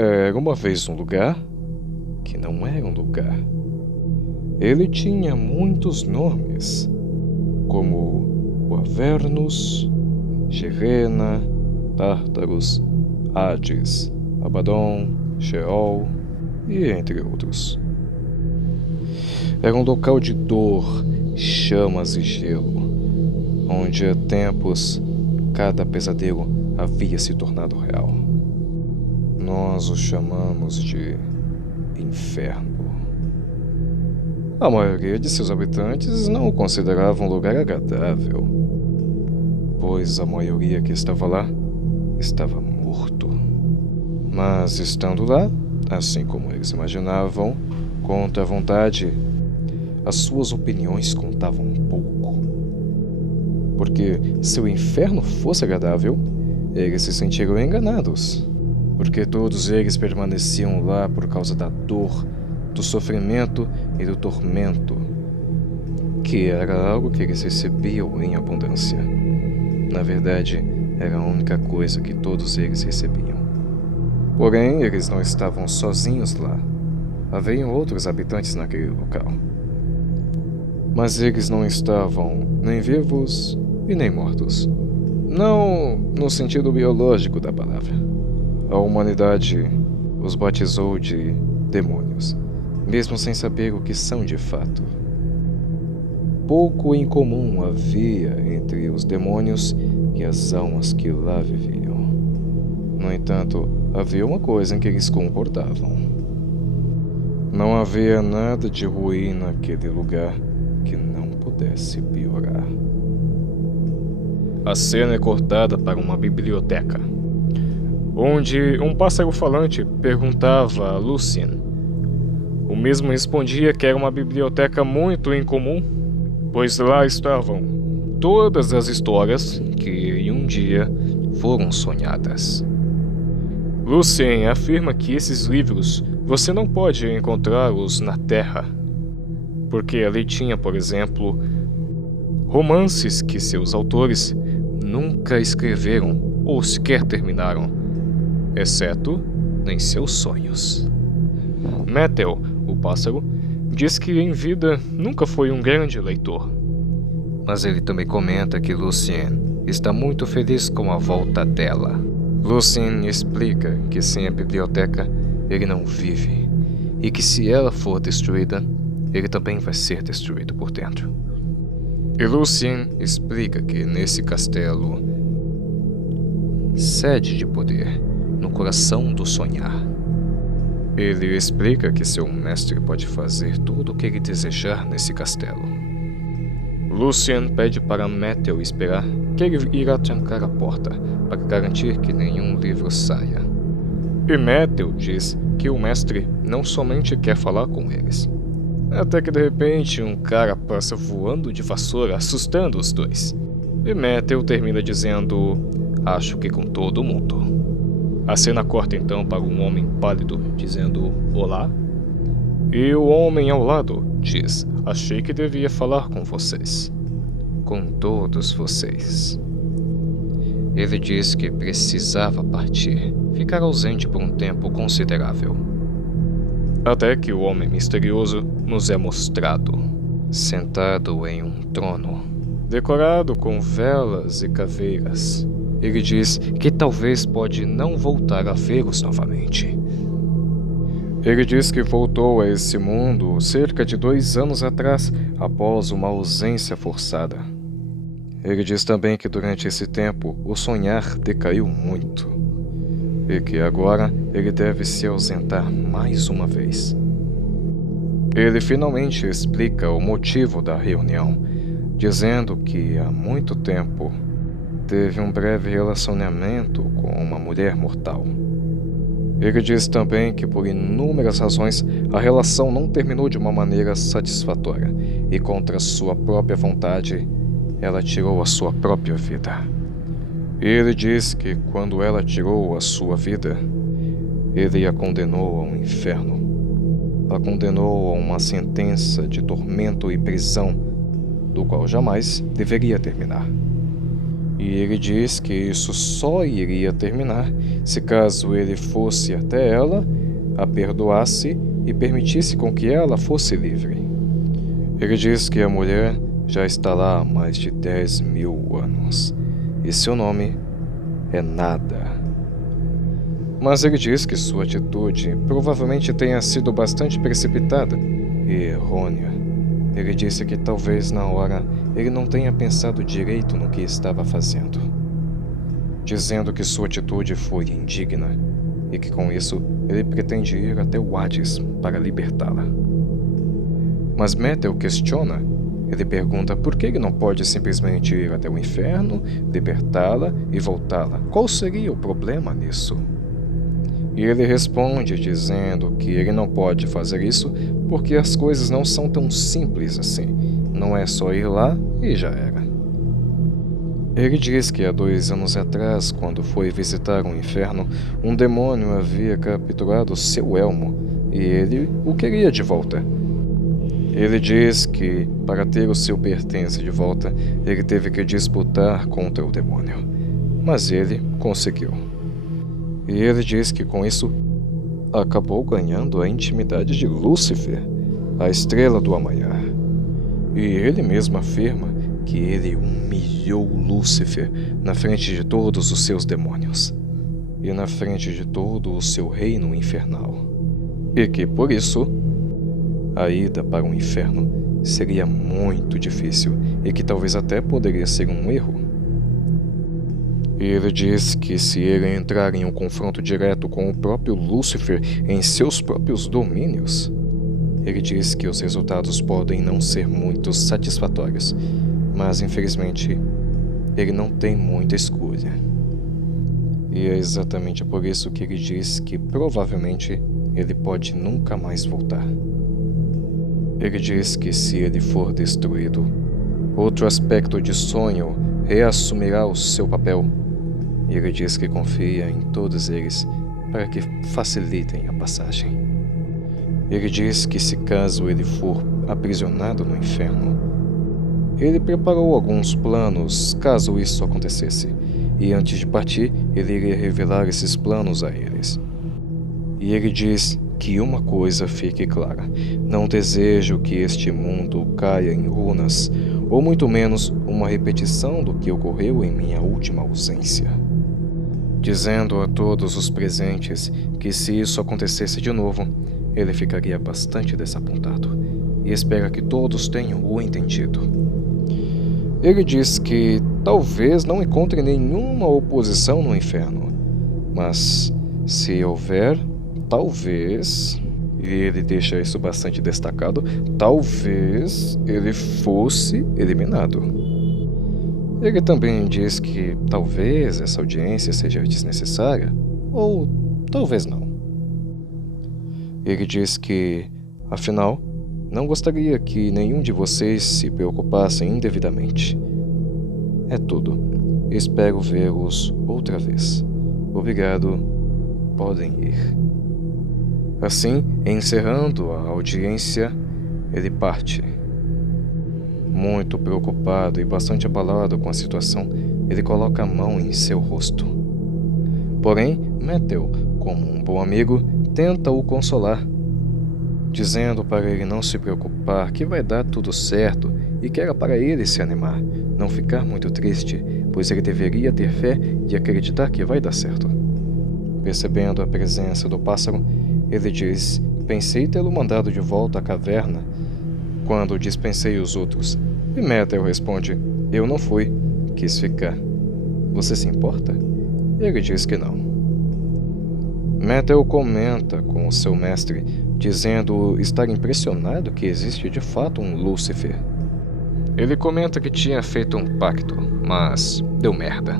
Era uma vez um lugar que não era um lugar. Ele tinha muitos nomes, como o Avernus, Gerena, Tártaros, Hades, Abaddon, Sheol e entre outros. Era um local de dor, chamas e gelo, onde há tempos cada pesadelo havia se tornado real. Nós o chamamos de Inferno. A maioria de seus habitantes não o considerava um lugar agradável, pois a maioria que estava lá estava morto. Mas estando lá, assim como eles imaginavam, contra a vontade, as suas opiniões contavam um pouco. Porque se o inferno fosse agradável, eles se sentiram enganados. Porque todos eles permaneciam lá por causa da dor, do sofrimento e do tormento, que era algo que eles recebiam em abundância. Na verdade, era a única coisa que todos eles recebiam. Porém, eles não estavam sozinhos lá. Haviam outros habitantes naquele local. Mas eles não estavam nem vivos e nem mortos. Não no sentido biológico da palavra. A humanidade os batizou de demônios, mesmo sem saber o que são de fato. Pouco em comum havia entre os demônios e as almas que lá viviam. No entanto, havia uma coisa em que eles concordavam. Não havia nada de ruim naquele lugar que não pudesse piorar. A cena é cortada para uma biblioteca, onde um pássaro falante perguntava a Lucien. O mesmo respondia que era uma biblioteca muito incomum, pois lá estavam todas as histórias que em um dia foram sonhadas. Lucien afirma que esses livros você não pode encontrá-los na Terra, porque ali tinha, por exemplo, romances que seus autores nunca escreveram ou sequer terminaram, exceto em seus sonhos. Mettel, o pássaro, diz que em vida nunca foi um grande leitor. Mas ele também comenta que Lucien está muito feliz com a volta dela. Lucien explica que sem a biblioteca ele não vive, e que se ela for destruída, ele também vai ser destruído por dentro. E Lucien explica que nesse castelo, sede de poder no coração do sonhar. Ele explica que seu mestre pode fazer tudo o que ele desejar nesse castelo. Lucien pede para Mettel esperar que ele irá trancar a porta para garantir que nenhum livro saia. E Mettel diz que o mestre não somente quer falar com eles. Até que de repente um cara passa voando de vassoura, assustando os dois. E Mettel termina dizendo: "Acho que com todo mundo." A cena corta então para um homem pálido, dizendo olá. E o homem ao lado diz: "Achei que devia falar com vocês." Com todos vocês. Ele diz que precisava partir, ficar ausente por um tempo considerável. Até que o homem misterioso nos é mostrado, sentado em um trono, decorado com velas e caveiras. Ele diz que talvez pode não voltar a vê-los novamente. Ele diz que voltou a esse mundo cerca de 2 anos atrás, após uma ausência forçada. Ele diz também que durante esse tempo o sonhar decaiu muito, e que agora ele deve se ausentar mais uma vez. Ele finalmente explica o motivo da reunião, dizendo que há muito tempo teve um breve relacionamento com uma mulher mortal. Ele diz também que por inúmeras razões a relação não terminou de uma maneira satisfatória e contra sua própria vontade ela tirou a sua própria vida. Ele diz que quando ela tirou a sua vida, ele a condenou ao inferno. A condenou a uma sentença de tormento e prisão, do qual jamais deveria terminar. E ele diz que isso só iria terminar se caso ele fosse até ela, a perdoasse e permitisse com que ela fosse livre. Ele diz que a mulher já está lá há mais de 10.000 anos e seu nome é Nada. Mas ele diz que sua atitude provavelmente tenha sido bastante precipitada e errônea. Ele disse que talvez na hora ele não tenha pensado direito no que estava fazendo, dizendo que sua atitude foi indigna e que com isso ele pretende ir até o Hades para libertá-la. Mas Metal questiona. Ele pergunta por que ele não pode simplesmente ir até o inferno, libertá-la e voltá-la. Qual seria o problema nisso? E ele responde dizendo que ele não pode fazer isso porque as coisas não são tão simples assim. Não é só ir lá e já era. Ele diz que há 2 anos atrás, quando foi visitar o inferno, um demônio havia capturado seu elmo e ele o queria de volta. Ele diz que, para ter o seu pertence de volta, ele teve que disputar contra o demônio, mas ele conseguiu. E ele diz que com isso, acabou ganhando a intimidade de Lúcifer, a estrela do amanhã. E ele mesmo afirma que ele humilhou Lúcifer na frente de todos os seus demônios e na frente de todo o seu reino infernal. E que, por isso, a ida para o inferno seria muito difícil e que talvez até poderia ser um erro. E ele diz que se ele entrar em um confronto direto com o próprio Lúcifer em seus próprios domínios, ele diz que os resultados podem não ser muito satisfatórios, mas infelizmente ele não tem muita escolha. E é exatamente por isso que ele diz que provavelmente ele pode nunca mais voltar. Ele diz que se ele for destruído, outro aspecto de sonho reassumirá o seu papel. E ele diz que confia em todos eles para que facilitem a passagem. Ele diz que se caso ele for aprisionado no inferno, ele preparou alguns planos caso isso acontecesse, e antes de partir, ele iria revelar esses planos a eles. E ele diz que uma coisa fique clara: não desejo que este mundo caia em ruínas, ou muito menos uma repetição do que ocorreu em minha última ausência. Dizendo a todos os presentes que se isso acontecesse de novo, ele ficaria bastante desapontado, e espera que todos tenham o entendido. Ele diz que talvez não encontre nenhuma oposição no inferno, mas se houver, talvez, e ele deixa isso bastante destacado, talvez ele fosse eliminado. Ele também diz que talvez essa audiência seja desnecessária, ou talvez não. Ele diz que, afinal, não gostaria que nenhum de vocês se preocupasse indevidamente. É tudo. Espero vê-los outra vez. Obrigado. Podem ir. Assim, encerrando a audiência, ele parte. Muito preocupado e bastante abalado com a situação, ele coloca a mão em seu rosto. Porém, Metal, como um bom amigo, tenta o consolar, dizendo para ele não se preocupar, que vai dar tudo certo e que era para ele se animar, não ficar muito triste, pois ele deveria ter fé e acreditar que vai dar certo. Percebendo a presença do pássaro, ele diz: pensei tê-lo mandado de volta à caverna quando dispensei os outros. E Metal responde: eu não fui, quis ficar. Você se importa? Ele diz que não. Metal comenta com o seu mestre, dizendo estar impressionado que existe de fato um Lúcifer. Ele comenta que tinha feito um pacto, mas deu merda.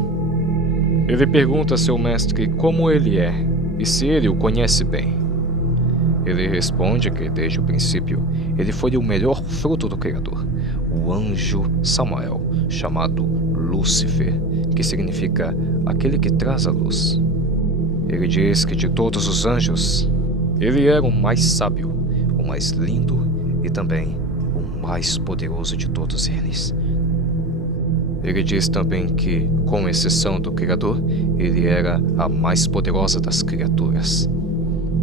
Ele pergunta a seu mestre como ele é e se ele o conhece bem. Ele responde que desde o princípio ele foi o melhor fruto do Criador, o anjo Samael, chamado Lúcifer, que significa aquele que traz a luz. Ele diz que de todos os anjos, ele era o mais sábio, o mais lindo e também o mais poderoso de todos eles. Ele diz também que, com exceção do Criador, ele era a mais poderosa das criaturas.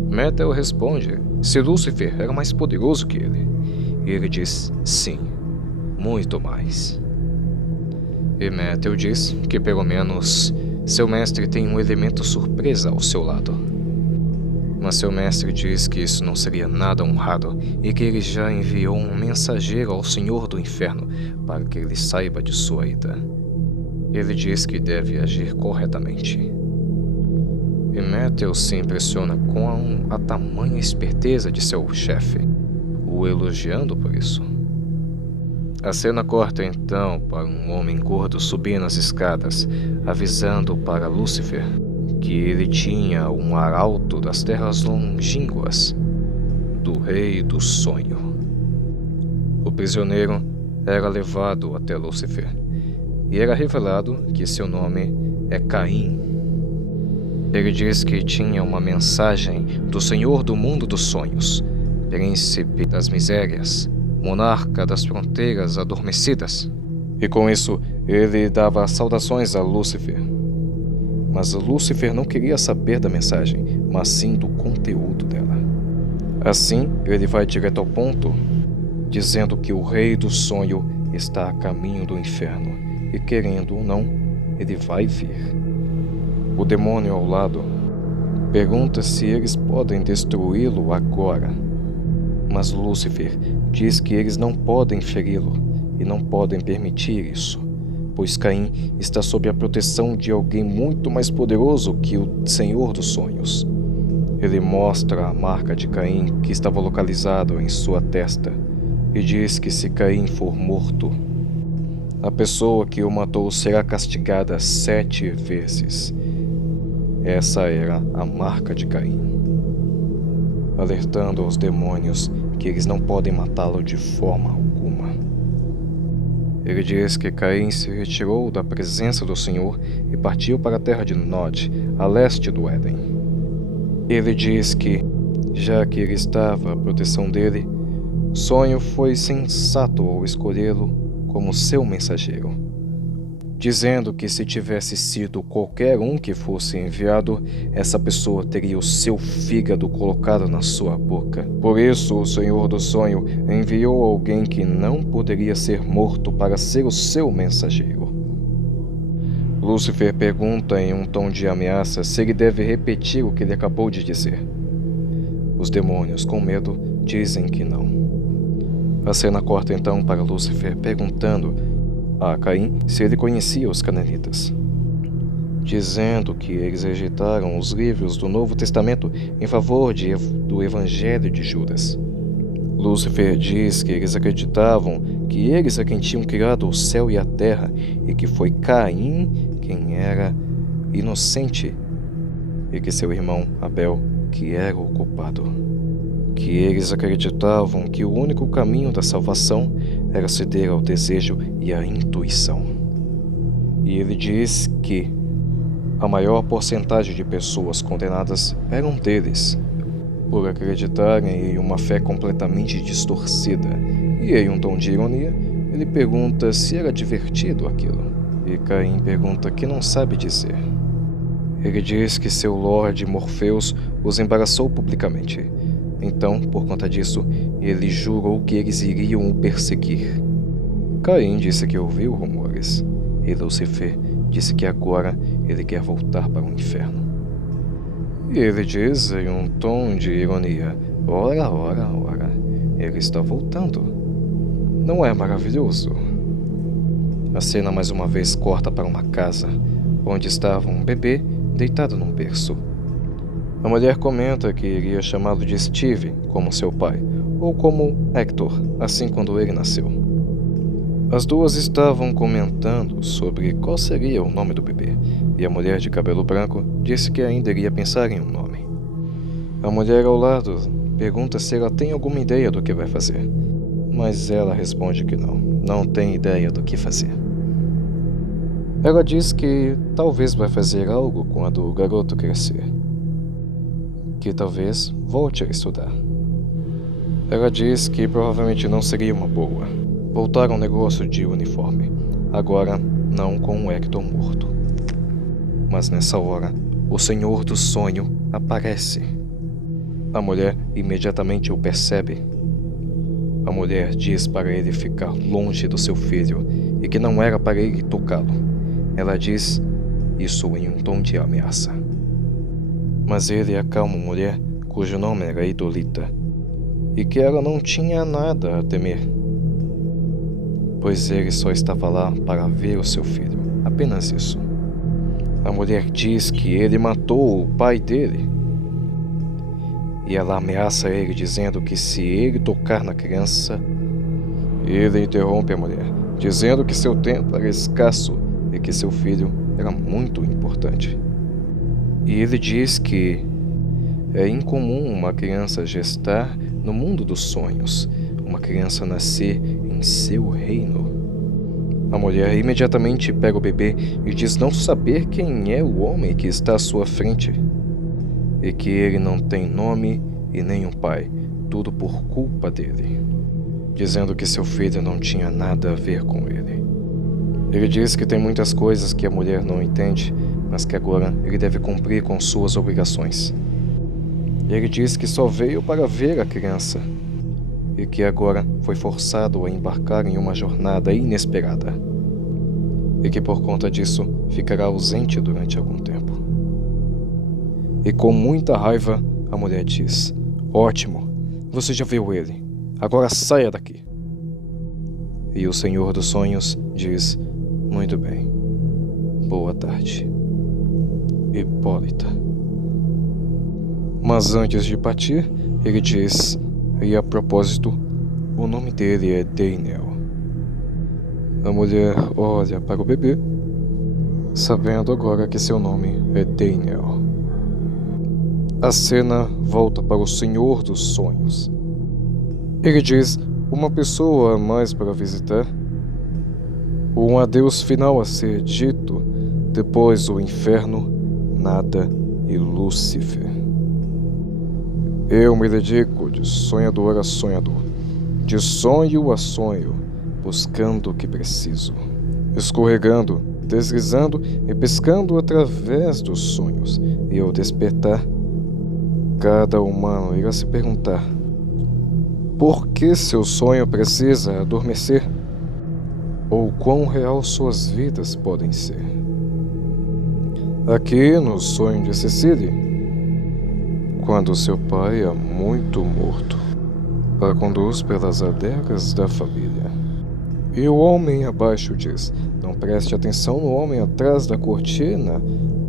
Metal responde se Lúcifer era mais poderoso que ele. E ele diz sim, muito mais. E Metal diz que pelo menos seu mestre tem um elemento surpresa ao seu lado. Mas seu mestre diz que isso não seria nada honrado e que ele já enviou um mensageiro ao Senhor do Inferno para que ele saiba de sua ida. Ele diz que deve agir corretamente. E Metal se impressiona com a tamanha esperteza de seu chefe, o elogiando por isso. A cena corta então para um homem gordo subindo as escadas, avisando para Lúcifer que ele tinha um arauto das terras longínquas do Rei do Sonho. O prisioneiro era levado até Lúcifer e era revelado que seu nome é Caim. Ele diz que tinha uma mensagem do Senhor do Mundo dos Sonhos, Príncipe das Misérias, Monarca das Fronteiras Adormecidas. E com isso, ele dava saudações a Lúcifer. Mas Lúcifer não queria saber da mensagem, mas sim do conteúdo dela. Assim, ele vai direto ao ponto, dizendo que o Rei do Sonho está a caminho do inferno, e querendo ou não, ele vai vir. O demônio ao lado pergunta se eles podem destruí-lo agora. Mas Lúcifer diz que eles não podem feri-lo e não podem permitir isso, pois Caim está sob a proteção de alguém muito mais poderoso que o Senhor dos Sonhos. Ele mostra a marca de Caim que estava localizado em sua testa e diz que se Caim for morto, a pessoa que o matou será castigada 7 vezes. Essa era a marca de Caim, alertando aos demônios que eles não podem matá-lo de forma alguma. Ele diz que Caim se retirou da presença do Senhor e partiu para a terra de Nod, a leste do Éden. Ele diz que, já que ele estava à proteção dele, o sonho foi sensato ao escolhê-lo como seu mensageiro, dizendo que se tivesse sido qualquer um que fosse enviado, essa pessoa teria o seu fígado colocado na sua boca. Por isso, o Senhor do Sonho enviou alguém que não poderia ser morto para ser o seu mensageiro. Lúcifer pergunta em um tom de ameaça se ele deve repetir o que ele acabou de dizer. Os demônios, com medo, dizem que não. A cena corta então para Lúcifer perguntando a Caim se ele conhecia os cananitas, dizendo que eles rejeitaram os livros do Novo Testamento em favor do Evangelho de Judas. Lúcifer diz que eles acreditavam que eles é quem tinham criado o céu e a terra e que foi Caim quem era inocente e que seu irmão Abel que era o culpado. Que eles acreditavam que o único caminho da salvação era ceder ao desejo e à intuição. E ele diz que a maior porcentagem de pessoas condenadas eram deles, por acreditarem em uma fé completamente distorcida. E em um tom de ironia, ele pergunta se era divertido aquilo. E Caim pergunta que não sabe dizer. Ele diz que seu Lorde Morfeus os embaraçou publicamente. Então, por conta disso, ele jurou que eles iriam o perseguir. Caim disse que ouviu rumores, e Lúcifer disse que agora ele quer voltar para o inferno. E ele diz em um tom de ironia: ora, ora, ora, ele está voltando. Não é maravilhoso? A cena mais uma vez corta para uma casa, onde estava um bebê deitado num berço. A mulher comenta que iria chamá-lo de Steve, como seu pai, ou como Hector, assim quando ele nasceu. As duas estavam comentando sobre qual seria o nome do bebê, e a mulher de cabelo branco disse que ainda iria pensar em um nome. A mulher ao lado pergunta se ela tem alguma ideia do que vai fazer, mas ela responde que não tem ideia do que fazer. Ela diz que talvez vai fazer algo quando o garoto crescer, que talvez volte a estudar. Ela diz que provavelmente não seria uma boa voltar ao negócio de uniforme. Agora não com o Hector morto. Mas nessa hora, o Senhor do Sonho aparece. A mulher imediatamente o percebe. A mulher diz para ele ficar longe do seu filho e que não era para ele tocá-lo. Ela diz isso em um tom de ameaça. Mas ele acalma a mulher, cujo nome era Idolita, e que ela não tinha nada a temer, pois ele só estava lá para ver o seu filho, apenas isso. A mulher diz que ele matou o pai dele, e ela ameaça ele dizendo que se ele tocar na criança, ele interrompe a mulher, dizendo que seu tempo era escasso e que seu filho era muito importante. E ele diz que é incomum uma criança gestar no mundo dos sonhos, uma criança nascer em seu reino. A mulher imediatamente pega o bebê e diz não saber quem é o homem que está à sua frente, e que ele não tem nome e nem um pai, tudo por culpa dele, dizendo que seu filho não tinha nada a ver com ele. Ele diz que tem muitas coisas que a mulher não entende, mas que agora ele deve cumprir com suas obrigações. Ele diz que só veio para ver a criança, e que agora foi forçado a embarcar em uma jornada inesperada, e que por conta disso ficará ausente durante algum tempo. E com muita raiva, a mulher diz: ótimo, você já viu ele, agora saia daqui. E o Senhor dos Sonhos diz: muito bem, boa tarde, Hipólita. Mas antes de partir, ele diz, e a propósito, o nome dele é Daniel. A mulher olha para o bebê, sabendo agora que seu nome é Daniel. A cena volta para o Senhor dos Sonhos. Ele diz, uma pessoa a mais para visitar, um adeus final a ser dito, depois o inferno, nada e Lúcifer. Eu me dedico de sonhador a sonhador, de sonho a sonho, buscando o que preciso, escorregando, deslizando e pescando através dos sonhos, e ao despertar, cada humano irá se perguntar: por que seu sonho precisa adormecer? Ou quão real suas vidas podem ser? Aqui no sonho de Cecily, quando seu pai é muito morto, a conduz pelas adegas da família. E o homem abaixo diz: não preste atenção no homem atrás da cortina,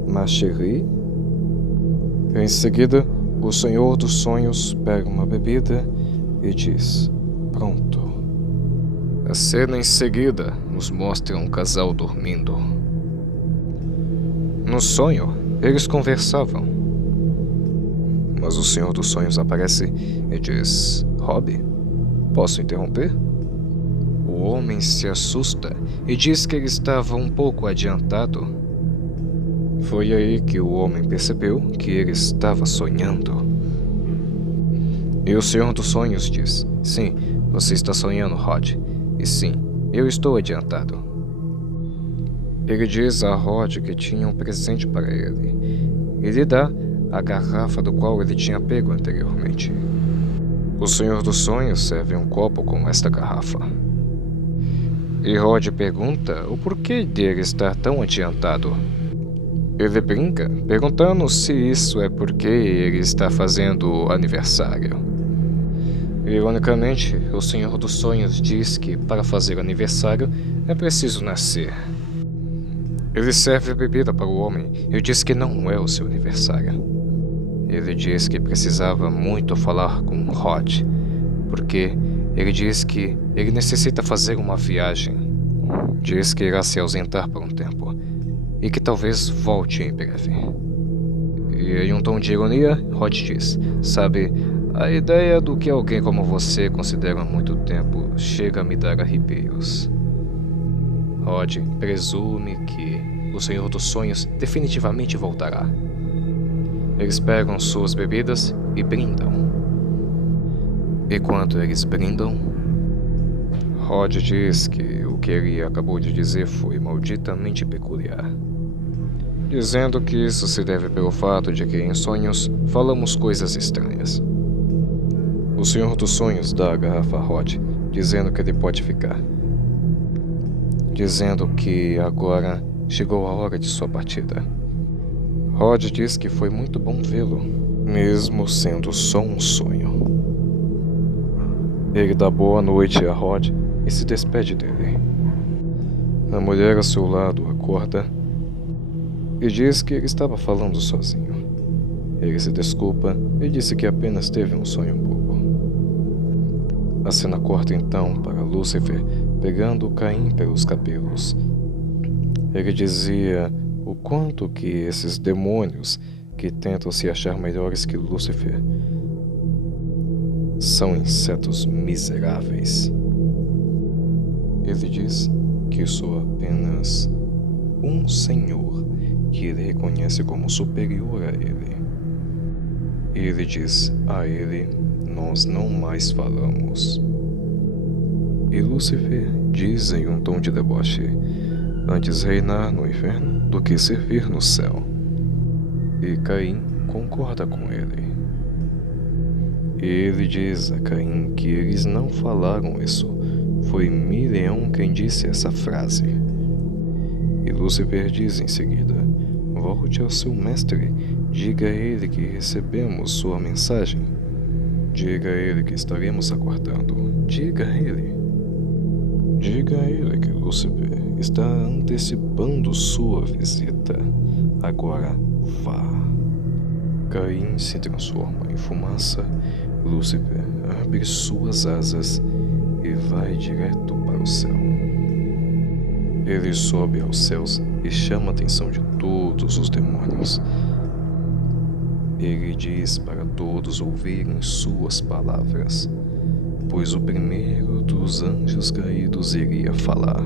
ma chérie. Em seguida, o Senhor dos Sonhos pega uma bebida e diz: pronto. A cena em seguida nos mostra um casal dormindo. No sonho, eles conversavam. Mas o Senhor dos Sonhos aparece e diz: Rob, posso interromper? O homem se assusta e diz que ele estava um pouco adiantado. Foi aí que o homem percebeu que ele estava sonhando. E o Senhor dos Sonhos diz: sim, você está sonhando, Rod. E sim, eu estou adiantado. Ele diz a Rod que tinha um presente para ele. E lhe dá a garrafa do qual ele tinha pego anteriormente. O Senhor dos Sonhos serve um copo com esta garrafa. E Rod pergunta o porquê dele estar tão adiantado. Ele brinca, perguntando se isso é porque ele está fazendo aniversário. Ironicamente, o Senhor dos Sonhos diz que para fazer aniversário é preciso nascer. Ele serve a bebida para o homem e diz que não é o seu aniversário. Ele diz que precisava muito falar com Rod, porque ele diz que ele necessita fazer uma viagem. Diz que irá se ausentar por um tempo e que talvez volte em breve. E em um tom de ironia, Rod diz: sabe, a ideia do que alguém como você considera muito tempo chega a me dar arrepios. Rod presume que o Senhor dos Sonhos definitivamente voltará. Eles pegam suas bebidas e brindam. E quando eles brindam, Rod diz que o que ele acabou de dizer foi malditamente peculiar, dizendo que isso se deve pelo fato de que em sonhos falamos coisas estranhas. O Senhor dos Sonhos dá a garrafa a Rod, dizendo que ele pode ficar, dizendo que agora chegou a hora de sua partida. Rod diz que foi muito bom vê-lo, mesmo sendo só um sonho. Ele dá boa noite a Rod e se despede dele. A mulher ao seu lado acorda e diz que ele estava falando sozinho. Ele se desculpa e disse que apenas teve um sonho bobo. A cena corta então para Lúcifer pegando Caim pelos cabelos. Ele dizia o quanto que esses demônios que tentam se achar melhores que Lúcifer são insetos miseráveis. Ele diz que sou apenas um senhor que ele reconhece como superior a ele. Ele diz a ele: nós não mais falamos. E Lúcifer diz em um tom de deboche: antes reinar no inferno do que servir no céu. E Caim concorda com ele. Ele diz a Caim que eles não falaram isso. Foi Miriam quem disse essa frase. E Lúcifer diz em seguida: volte ao seu mestre, diga a ele que recebemos sua mensagem. Diga a ele que estaremos aguardando. Diga a ele. Diga a ele que Lúcifer está antecipando sua visita. Agora vá. Caim se transforma em fumaça. Lúcifer abre suas asas e vai direto para o céu. Ele sobe aos céus e chama a atenção de todos os demônios. Ele diz para todos ouvirem suas palavras, pois o primeiro dos anjos caídos iria falar.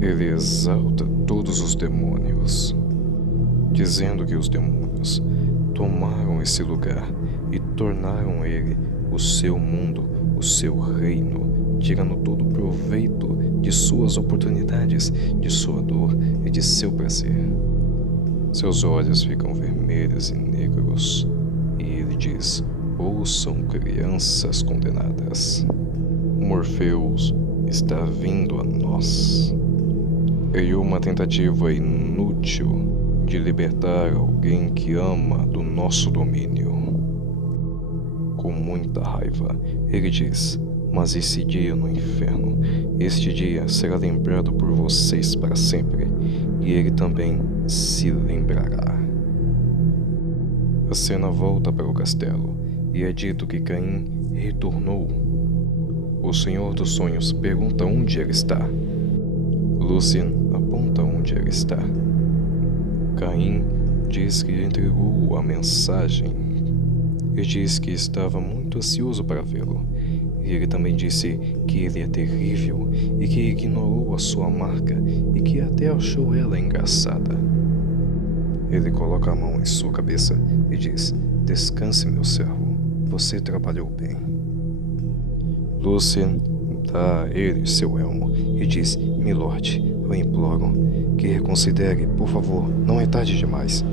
Ele exalta todos os demônios, dizendo que os demônios tomaram esse lugar e tornaram ele o seu mundo, o seu reino, tirando todo o proveito de suas oportunidades, de sua dor e de seu prazer. Seus olhos ficam vermelhos e negros, e ele diz: ouçam, crianças condenadas. Morpheus está vindo a nós. Em uma tentativa inútil de libertar alguém que ama do nosso domínio. Com muita raiva, ele diz: mas esse dia no inferno, este dia será lembrado por vocês para sempre, e ele também se lembrará. A cena volta para o castelo, e é dito que Caim retornou. O Senhor dos Sonhos pergunta onde ele está. Lucien aponta onde ele está. Caim diz que entregou a mensagem e diz que estava muito ansioso para vê-lo. E ele também disse que ele é terrível e que ignorou a sua marca e que até achou ela engraçada. Ele coloca a mão em sua cabeça e diz: descanse, meu servo, você trabalhou bem. Lucien dá a ele seu elmo e diz: Milord, eu imploro que reconsidere, por favor, não é tarde demais.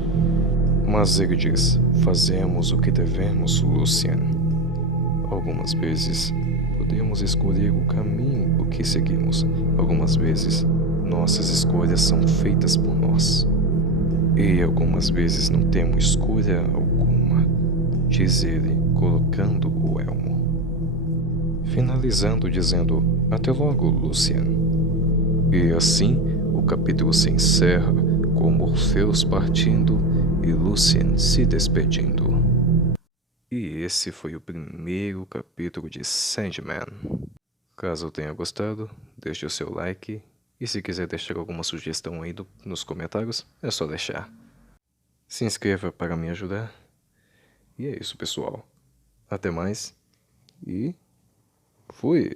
Mas ele diz: fazemos o que devemos, Lucien. Algumas vezes podemos escolher o caminho por que seguimos. Algumas vezes nossas escolhas são feitas por nós. E algumas vezes não temos escolha alguma, diz ele, colocando o elmo. Finalizando dizendo: até logo, Lucien. E assim o capítulo se encerra com Morpheus partindo e Lucien se despedindo. E esse foi o primeiro capítulo de Sandman. Caso tenha gostado, deixe o seu like. E se quiser deixar alguma sugestão aí nos comentários, é só deixar. Se inscreva para me ajudar. E é isso, pessoal. Até mais. E fui!